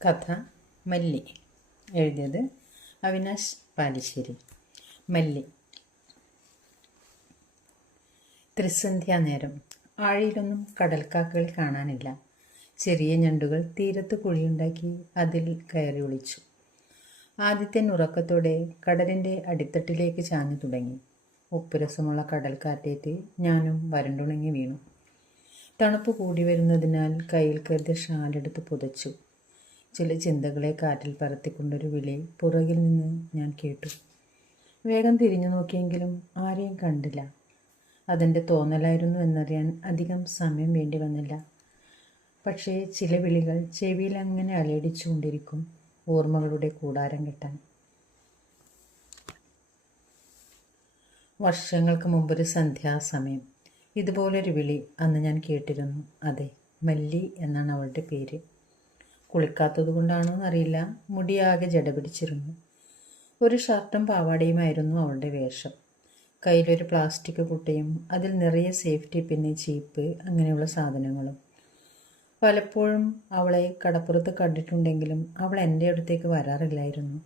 കഥ മല്ലി. എഴുതിയത് അവിനാശ് പാലിശ്ശേരി. മല്ലി. ത്രിസന്ധ്യാനേരം. ആഴിയിലൊന്നും കടൽക്കാക്കകൾ കാണാനില്ല. ചെറിയ ഞണ്ടുകൾ തീരത്ത് കുഴിയുണ്ടാക്കി അതിൽ കയറി ഒളിച്ചു. ആദിത്യൻ ഉറക്കത്തോടെ കടലിൻ്റെ അടിത്തട്ടിലേക്ക് ചാഞ്ഞു തുടങ്ങി. ഉപ്പുരസമുള്ള കടൽക്കാറ്റേറ്റ് ഞാനും വരണ്ടുണങ്ങി വീണു. തണുപ്പ് കൂടി വരുന്നതിനാൽ കയ്യിൽ കരുതിയ ഷാലെടുത്ത് പുതച്ചു. ചില ചിന്തകളെ കാറ്റിൽ പറത്തിക്കൊണ്ടൊരു വിളി പുറകിൽ നിന്ന് ഞാൻ കേട്ടു. വേഗം തിരിഞ്ഞു നോക്കിയെങ്കിലും ആരെയും കണ്ടില്ല. അതെൻ്റെ തോന്നലായിരുന്നു എന്നറിയാൻ അധികം സമയം വേണ്ടി വന്നില്ല. പക്ഷേ ചില വിളികൾ ചെവിയിൽ അങ്ങനെ അലയടിച്ചുകൊണ്ടിരിക്കും, ഓർമ്മകളുടെ കൂടാരം കെട്ടാൻ. വർഷങ്ങൾക്ക് മുമ്പൊരു സന്ധ്യാസമയം ഇതുപോലൊരു വിളി അന്ന് ഞാൻ കേട്ടിരുന്നു. അതെ, മല്ലി എന്നാണ് അവളുടെ പേര്. കുളിക്കാത്തത് കൊണ്ടാണോ എന്നറിയില്ല, മുടിയാകെ ജട പിടിച്ചിരുന്നു. ഒരു ഷർട്ടും പാവാടയുമായിരുന്നു അവളുടെ വേഷം. കയ്യിലൊരു പ്ലാസ്റ്റിക് കുട്ടയും അതിൽ നിറയെ സേഫ്റ്റി പിന്ന്, ചീപ്പ്, അങ്ങനെയുള്ള സാധനങ്ങളും. പലപ്പോഴും അവളെ കടപ്പുറത്ത് കണ്ടിട്ടുണ്ടെങ്കിലും അവൾ എൻ്റെ അടുത്തേക്ക് വരാറില്ലായിരുന്നു.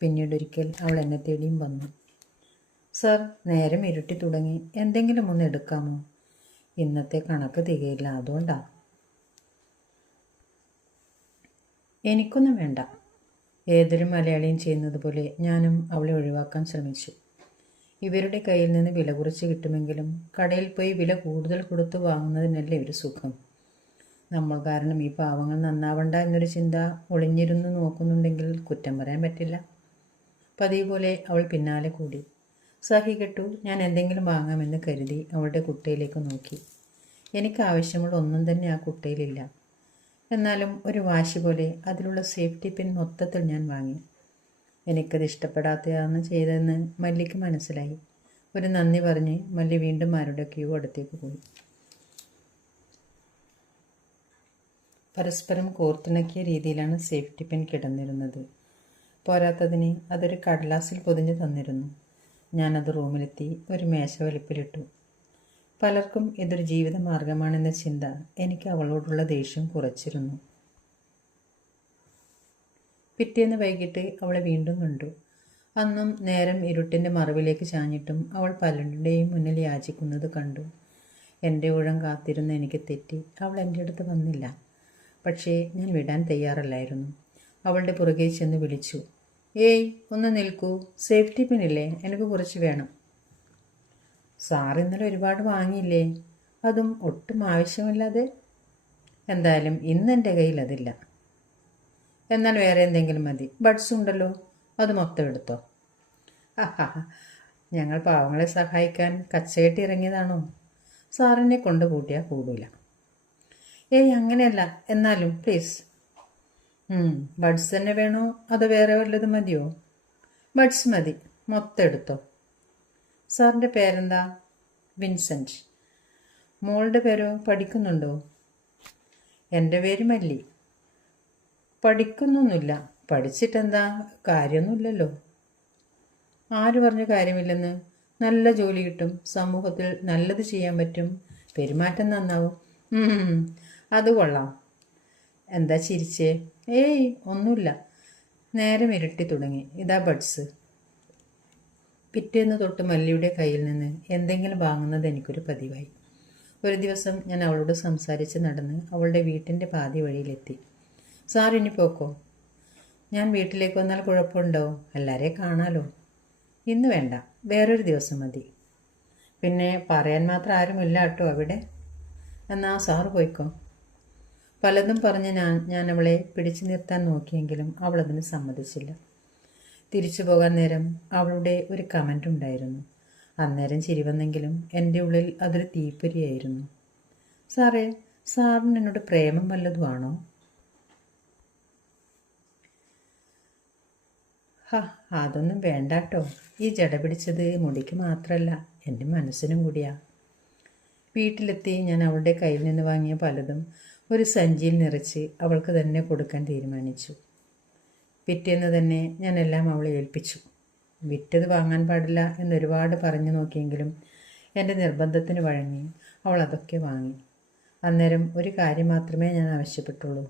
പിന്നീടൊരിക്കൽ അവൾ എന്നെ തേടിയും വന്നു. സർ, നേരം ഇരുട്ടി തുടങ്ങി, എന്തെങ്കിലും ഒന്ന് എടുക്കാമോ? ഇന്നത്തെ കണക്ക് തികയില്ല, അതുകൊണ്ടാ. എനിക്കൊന്നും വേണ്ട. ഏതൊരു മലയാളിയും ചെയ്യുന്നത് പോലെ ഞാനും അവളെ ഒഴിവാക്കാൻ ശ്രമിച്ചു. ഇവരുടെ കയ്യിൽ നിന്ന് വില കുറച്ച് കിട്ടുമെങ്കിലും കടയിൽ പോയി വില കൂടുതൽ കൊടുത്ത് വാങ്ങുന്നതിനല്ലേ ഒരു സുഖം. നമ്മൾ കാരണം ഈ പാവങ്ങൾ നന്നാവണ്ട എന്നൊരു ചിന്ത ഒളിഞ്ഞിരുന്ന് നോക്കുന്നുണ്ടെങ്കിൽ കുറ്റം പറയാൻ പറ്റില്ല. പതിവ് പോലെ അവൾ പിന്നാലെ കൂടി. സഹികെട്ടു ഞാൻ എന്തെങ്കിലും വാങ്ങാമെന്ന് കരുതി അവളുടെ കുട്ടയിലേക്ക് നോക്കി. എനിക്ക് ആവശ്യമുള്ള ഒന്നും തന്നെ ആ കുട്ടയിലില്ല. എന്നാലും ഒരു വാശി പോലെ അതിലുള്ള സേഫ്റ്റി പിൻ മൊത്തത്തിൽ ഞാൻ വാങ്ങി. എനിക്കത് ഇഷ്ടപ്പെടാത്തതാണ് ചെയ്തതെന്ന് മല്ലിക്ക് മനസ്സിലായി. ഒരു നന്ദി പറഞ്ഞ് മല്ലി വീണ്ടും ആരുടെ ക്യൂ അടുത്തേക്ക് പോയി. പരസ്പരം കോർത്തിണക്കിയ രീതിയിലാണ് സേഫ്റ്റി പിൻ കിടന്നിരുന്നത്. പോരാത്തതിന് അതൊരു കടലാസിൽ പൊതിഞ്ഞ് തന്നിരുന്നു. ഞാനത് റൂമിലെത്തി ഒരു മേശ വലിപ്പിലിട്ടു. പലർക്കും ഇതൊരു ജീവിത മാർഗമാണെന്ന ചിന്ത എനിക്ക് അവളോടുള്ള ദേഷ്യം കുറച്ചിരുന്നു. പിറ്റേന്ന് വൈകിട്ട് അവളെ വീണ്ടും കണ്ടു. അന്നും നേരം ഇരുട്ടിൻ്റെ മറവിലേക്ക് ചാഞ്ഞിട്ടും അവൾ പലരുടെയും മുന്നിൽ യാചിക്കുന്നത് കണ്ടു. എൻ്റെ ഊഴം കാത്തിരുന്ന് എനിക്ക് തെറ്റി. അവൾ എൻ്റെ അടുത്ത് വന്നില്ല. പക്ഷേ ഞാൻ വിടാൻ തയ്യാറല്ലായിരുന്നു. അവളുടെ പുറകെ ചെന്ന് വിളിച്ചു. ഏയ്, ഒന്ന് നിൽക്കൂ, സേഫ്റ്റി പിന്നില്ലേ? എനിക്ക് കുറച്ച് വേണം. സാർ ഇന്നലെ ഒരുപാട് വാങ്ങിയില്ലേ? അതും ഒട്ടും ആവശ്യമില്ലാതെ. എന്തായാലും ഇന്ന് എൻ്റെ കയ്യിൽ അതില്ല. എന്നാൽ വേറെ എന്തെങ്കിലും മതി. ബഡ്സ് ഉണ്ടല്ലോ, അത് മൊത്തം എടുത്തോ. ആഹാ, ഞങ്ങൾ പാവങ്ങളെ സഹായിക്കാൻ കച്ചകെട്ടി ഇറങ്ങിയതാണോ? സാറിനെ കൊണ്ട് കൂട്ടിയാൽ കൂടില്ല. ഏയ്, അങ്ങനെയല്ല. എന്നാലും പ്ലീസ്. ബഡ്സ് തന്നെ വേണോ അതോ വേറെ വല്ലതും മതിയോ? ബഡ്സ് മതി, മൊത്തം എടുത്തോ. സാറിൻ്റെ പേരെന്താ? വിൻസെൻ്റ്. മോളുടെ പേരോ? പഠിക്കുന്നുണ്ടോ? എൻ്റെ പേര് മല്ലി. പഠിക്കുന്നൊന്നുമില്ല. പഠിച്ചിട്ടെന്താ, കാര്യമൊന്നുമില്ലല്ലോ. ആര് പറഞ്ഞ കാര്യമില്ലെന്ന്? നല്ല ജോലി കിട്ടും, സമൂഹത്തിൽ നല്ലത് ചെയ്യാൻ പറ്റും, പെരുമാറ്റം നന്നാവും. അത് കൊള്ളാം. എന്താ ചിരിച്ചേ? ഏയ്, ഒന്നുമില്ല. നേരം ഇരുട്ടി തുടങ്ങി. ഇതാ ബഡ്സ്. പിറ്റേന്ന് തൊട്ട് മല്ലിയുടെ കയ്യിൽ നിന്ന് എന്തെങ്കിലും വാങ്ങുന്നത് എനിക്കൊരു പതിവായി. ഒരു ദിവസം ഞാൻ അവളോട് സംസാരിച്ച് നടന്ന് അവളുടെ വീട്ടിൻ്റെ പാതി വഴിയിലെത്തി. സാർ ഇനി പോക്കോ? ഞാൻ വീട്ടിലേക്ക് വന്നാൽ കുഴപ്പമുണ്ടോ? എല്ലാവരെയും കാണാലോ. ഇന്ന് വേണ്ട, വേറൊരു ദിവസം മതി. പിന്നെ പറയാൻ മാത്രം ആരുമില്ല കേട്ടോ അവിടെ. എന്നാ സാറ് പോയിക്കോ. പലതും പറഞ്ഞ് ഞാൻ അവളെ പിടിച്ചു നിർത്താൻ നോക്കിയെങ്കിലും അവളതിന് സമ്മതിച്ചില്ല. തിരിച്ചു പോകാൻ നേരം അവളുടെ ഒരു കമൻ്റ് ഉണ്ടായിരുന്നു. അന്നേരം ചിരി വന്നെങ്കിലും എൻ്റെ ഉള്ളിൽ അതൊരു തീപ്പൊരിയായിരുന്നു. സാറേ, സാറിന് എന്നോട് പ്രേമം വല്ലതും ആണോ? അതൊന്നും വേണ്ടാട്ടോ. ഈ ജട പിടിച്ചത് മുടിക്ക് മാത്രമല്ല, എൻ്റെ മനസ്സിനും കൂടിയാ. വീട്ടിലെത്തി ഞാൻ അവളുടെ കയ്യിൽ നിന്ന് വാങ്ങിയ പലതും ഒരു സഞ്ചിയിൽ നിറച്ച് അവൾക്ക് തന്നെ കൊടുക്കാൻ തീരുമാനിച്ചു. പിറ്റേന്ന് തന്നെ ഞാൻ എല്ലാം അവളെ ഏൽപ്പിച്ചു. വിറ്റത് വാങ്ങാൻ പാടില്ല എന്നൊരുപാട് പറഞ്ഞു നോക്കിയെങ്കിലും എൻ്റെ നിർബന്ധത്തിന് വഴങ്ങി അവൾ അതൊക്കെ വാങ്ങി. അന്നേരം ഒരു കാര്യം മാത്രമേ ഞാൻ ആവശ്യപ്പെട്ടുള്ളൂ.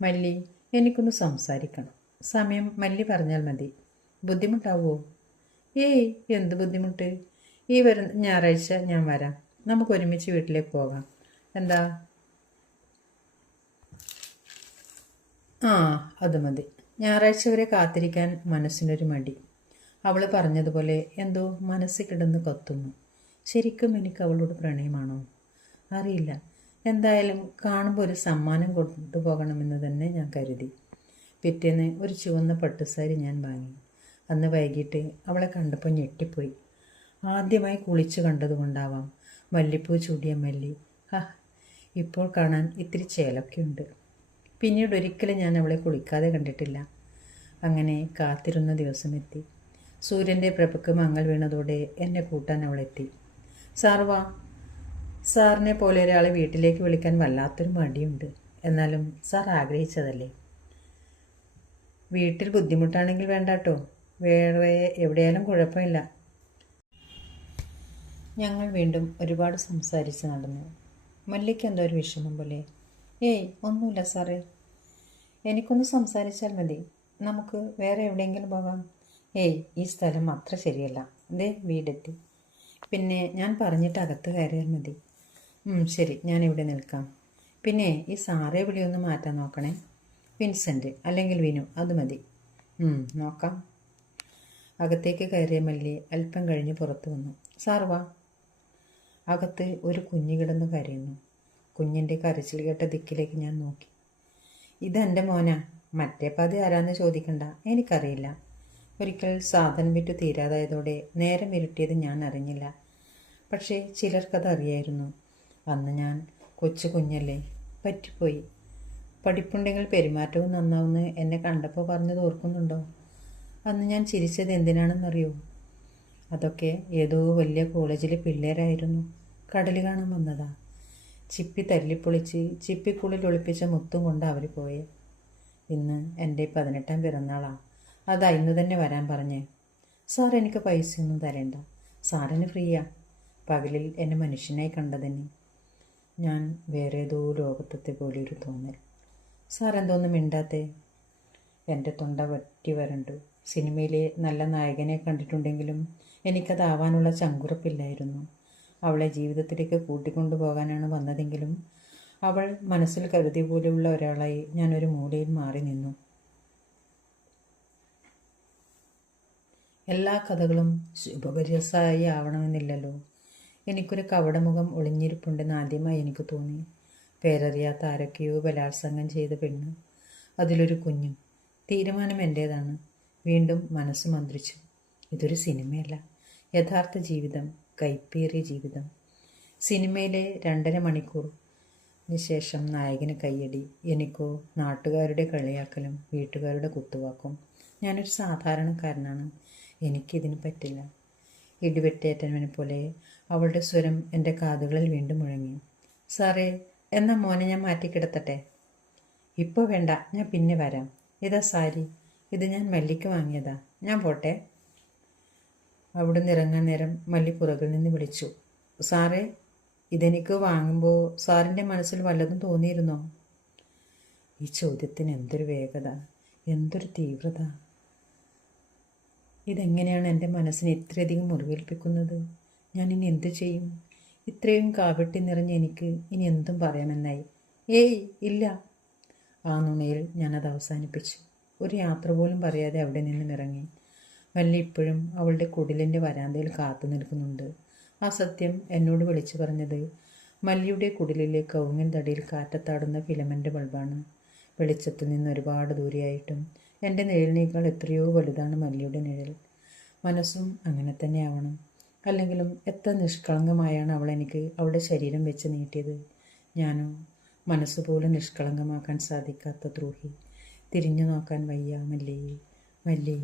മല്ലി, എനിക്കൊന്ന് സംസാരിക്കണം. സമയം മല്ലി പറഞ്ഞാൽ മതി. ബുദ്ധിമുട്ടാവോ? ഏയ്, എന്ത് ബുദ്ധിമുട്ട്? ഈ വരുന്ന ഞായറാഴ്ച ഞാൻ വരാം. നമുക്ക് ഒരുമിച്ച് വീട്ടിലേക്ക് പോകാം. എന്താ? ആ, അത് മതി. ഞായറാഴ്ച വരെ കാത്തിരിക്കാൻ മനസ്സിനൊരു മടി. അവൾ പറഞ്ഞതുപോലെ എന്തോ മനസ്സിൽ കിടന്ന് കത്തുന്നു. ശരിക്കും എനിക്ക് അവളോട് പ്രണയമാണോ? അറിയില്ല. എന്തായാലും കാണുമ്പോൾ ഒരു സമ്മാനം കൊണ്ടുപോകണമെന്ന് തന്നെ ഞാൻ കരുതി. പിറ്റേന്ന് ഒരു ചുവന്ന പട്ടുസാരി ഞാൻ വാങ്ങി. അന്ന് വൈകിട്ട് അവളെ കണ്ടപ്പോൾ ഞെട്ടിപ്പോയി. ആദ്യമായി കുളിച്ചു കണ്ടതുകൊണ്ടാവാം മല്ലിപ്പൂ ചൂടിയ മല്ലി. ഹാ, ഇപ്പോൾ കാണാൻ ഇത്തിരി ചേലൊക്കെയുണ്ട്. പിന്നീട് ഒരിക്കലും ഞാൻ അവളെ കുളിക്കാതെ കണ്ടിട്ടില്ല. അങ്ങനെ കാത്തിരുന്ന ദിവസമെത്തി. സൂര്യൻ്റെ പ്രഭയ്ക്ക് മങ്ങൽ വീണതോടെ എന്നെ കൂട്ടാൻ അവളെത്തി. സാർ വാ. സാറിനെ പോലെ ഒരാളെ വീട്ടിലേക്ക് വിളിക്കാൻ വല്ലാത്തൊരു മടിയുണ്ട്. എന്നാലും സാർ ആഗ്രഹിച്ചതല്ലേ. വീട്ടിൽ ബുദ്ധിമുട്ടാണെങ്കിൽ വേണ്ടാട്ടോ. വേറെ എവിടെയാലും കുഴപ്പമില്ല. ഞങ്ങൾ വീണ്ടും ഒരുപാട് സംസാരിച്ച് നടന്നു. മല്ലിക്ക് എന്തോ ഒരു വിഷമം പോലെ. ഏയ്, ഒന്നുമില്ല സാറേ. എനിക്കൊന്ന് സംസാരിച്ചാൽ മതി. നമുക്ക് വേറെ എവിടെയെങ്കിലും പോകാം. ഏയ്, ഈ സ്ഥലം അത്ര ശരിയല്ല. ദേ വീടെത്തി. പിന്നെ ഞാൻ പറഞ്ഞിട്ട് അകത്ത് കയറിയാൽ മതി. ശരി, ഞാനിവിടെ നിൽക്കാം. പിന്നെ ഈ സാറേ വിളിയൊന്ന് മാറ്റാൻ നോക്കണേ. വിൻസെൻ്റ് അല്ലെങ്കിൽ വിനു, അത് മതി. നോക്കാം. അകത്തേക്ക് കയറിയ മല്ലി അല്പം കഴിഞ്ഞ് പുറത്തു വന്നു. സാർ വാ. അകത്ത് ഒരു കുഞ്ഞ് കിടന്ന് കരയുന്നു. കുഞ്ഞിൻ്റെ കരച്ചിൽ കേട്ട ദിക്കിലേക്ക് ഞാൻ നോക്കി. ഇതെൻ്റെ മോനാ. മറ്റേ പതി ആരാന്ന് ചോദിക്കണ്ട, എനിക്കറിയില്ല. ഒരിക്കൽ സാധനം വിറ്റു തീരാതായതോടെ നേരം ഇരുട്ടിയത് ഞാൻ അറിഞ്ഞില്ല. പക്ഷേ ചിലർക്കത് അറിയായിരുന്നു. അന്ന് ഞാൻ കൊച്ചു കുഞ്ഞല്ലേ, പറ്റിപ്പോയി. പഠിപ്പുണ്ടെങ്കിൽ പെരുമാറ്റവും നന്നാവുമെന്ന് എന്നെ കണ്ടപ്പോൾ പറഞ്ഞത് ഓർക്കുന്നുണ്ടോ? അന്ന് ഞാൻ ചിരിച്ചത് എന്തിനാണെന്നറിയോ? അതൊക്കെ ഏതോ വലിയ കോളേജിലെ പിള്ളേരായിരുന്നു. കടൽ കാണാൻ വന്നതാ. ചിപ്പി തല്ലിപ്പൊളിച്ച് ചിപ്പിക്കുള്ളിൽ ഒളിപ്പിച്ച മുത്തും കൊണ്ട് അവർ പോയെ. ഇന്ന് എൻ്റെ 18ാം പിറന്നാളാണ്. അതാ ഇന്ന് തന്നെ വരാൻ പറഞ്ഞേ. സാർ എനിക്ക് പൈസയൊന്നും തരേണ്ട. സാറിന് ഫ്രീയാ. പകലിൽ എന്നെ മനുഷ്യനായി കണ്ടതന്നെ. ഞാൻ വേറെ ഏതോ ലോകത്തെ പോലെ ഒരു തോന്നൽ. സാർ എന്തോന്നും മിണ്ടാത്തേ? എൻ്റെ തൊണ്ട വറ്റി വരണ്ടു. സിനിമയിലെ നല്ല നായകനെ കണ്ടിട്ടുണ്ടെങ്കിലും എനിക്കതാവാനുള്ള ചങ്കുറപ്പില്ലായിരുന്നു. അവളെ ജീവിതത്തിലേക്ക് കൂട്ടിക്കൊണ്ടുപോകാനാണ് വന്നതെങ്കിലും അവൾ മനസ്സിൽ കരുതിയ പോലെയുള്ള ഒരാളായി ഞാനൊരു മൂലയിൽ മാറി നിന്നു. എല്ലാ കഥകളും ശുഭപര്യസായി ആവണമെന്നില്ലല്ലോ. എനിക്കൊരു കവടമുഖം ഒളിഞ്ഞിരിപ്പുണ്ടെന്ന് ആദ്യമായി എനിക്ക് തോന്നി. പേരറിയാത്ത ആരൊക്കെയോ ബലാത്സംഗം ചെയ്ത പെണ്ണ്, അതിലൊരു കുഞ്ഞും. തീരുമാനം എൻ്റേതാണ്. വീണ്ടും മനസ്സ് മന്ത്രിച്ചു. ഇതൊരു സിനിമയല്ല, യഥാർത്ഥ ജീവിതം, കൈപ്പേറിയ ജീവിതം. സിനിമയിലെ 2.5 മണിക്കൂറിന് ശേഷം നായകന് കയ്യടി, എനിക്കോ നാട്ടുകാരുടെ കളിയാക്കലും വീട്ടുകാരുടെ കുത്തുവാക്കും. ഞാനൊരു സാധാരണക്കാരനാണ്. എനിക്കിതിന് പറ്റില്ല. ഇടിവെട്ടേറ്റവനെ പോലെ അവളുടെ സ്വരം എൻ്റെ കാതുകളിൽ വീണ്ടും മുഴങ്ങി. സാറേ, എന്നാ മോനെ ഞാൻ മാറ്റിക്കിടത്തട്ടെ? ഇപ്പോൾ വേണ്ട, ഞാൻ പിന്നെ വരാം. ഇതാ സാരി. ഇത് ഞാൻ മല്ലിക്ക് വാങ്ങിയതാ. ഞാൻ പോട്ടെ. അവിടുന്ന് ഇറങ്ങാൻ നേരം മല്ലി പുറകിൽ നിന്ന് വിളിച്ചു. സാറേ, ഇതെനിക്ക് വാങ്ങുമ്പോൾ സാറിൻ്റെ മനസ്സിൽ വല്ലതും തോന്നിയിരുന്നോ? ഈ ചോദ്യത്തിന് എന്തൊരു വേഗത, എന്തൊരു തീവ്രത! ഇതെങ്ങനെയാണ് എൻ്റെ മനസ്സിനെ ഇത്രയധികം മുറിവേൽപ്പിക്കുന്നത്? ഞാൻ ഇനി എന്തു ചെയ്യും? ഇത്രയും കാവട്ടി നിറഞ്ഞ എനിക്ക് ഇനി എന്തും പറയാമെന്നായി. ഏയ് ഇല്ല. ആ നുണയിൽ ഞാനത് അവസാനിപ്പിച്ചു. ഒരു യാത്ര പോലും പറയാതെ അവിടെ നിന്നും ഇറങ്ങി. മല്ലി ഇപ്പോഴും അവളുടെ കുടിലിൻ്റെ വരാന്തയിൽ കാത്തു നിൽക്കുന്നുണ്ട്. ആ സത്യം എന്നോട് വിളിച്ചു പറഞ്ഞത് മല്ലിയുടെ കുടിലിലെ കവുങ്ങിൻ തടിയിൽ കാറ്റത്താടുന്ന ഫിലമെൻ്റ് ബൾബാണ്. വെളിച്ചത്തിൽ നിന്ന് ഒരുപാട് ദൂരെയായിട്ടും എൻ്റെ നിഴലിനേക്കാൾ എത്രയോ വലുതാണ് മല്ലിയുടെ നിഴൽ. മനസ്സും അങ്ങനെ തന്നെ ആവണം. അല്ലെങ്കിലും എത്ര നിഷ്കളങ്കമായാണ് അവൾ എനിക്ക് അവളുടെ ശരീരം വെച്ച് നീട്ടിയത്. ഞാനോ മനസ്സുപോലും നിഷ്കളങ്കമാക്കാൻ സാധിക്കാത്ത ദ്രോഹി. തിരിഞ്ഞു നോക്കാൻ വയ്യ മല്ലി, മല്ലി.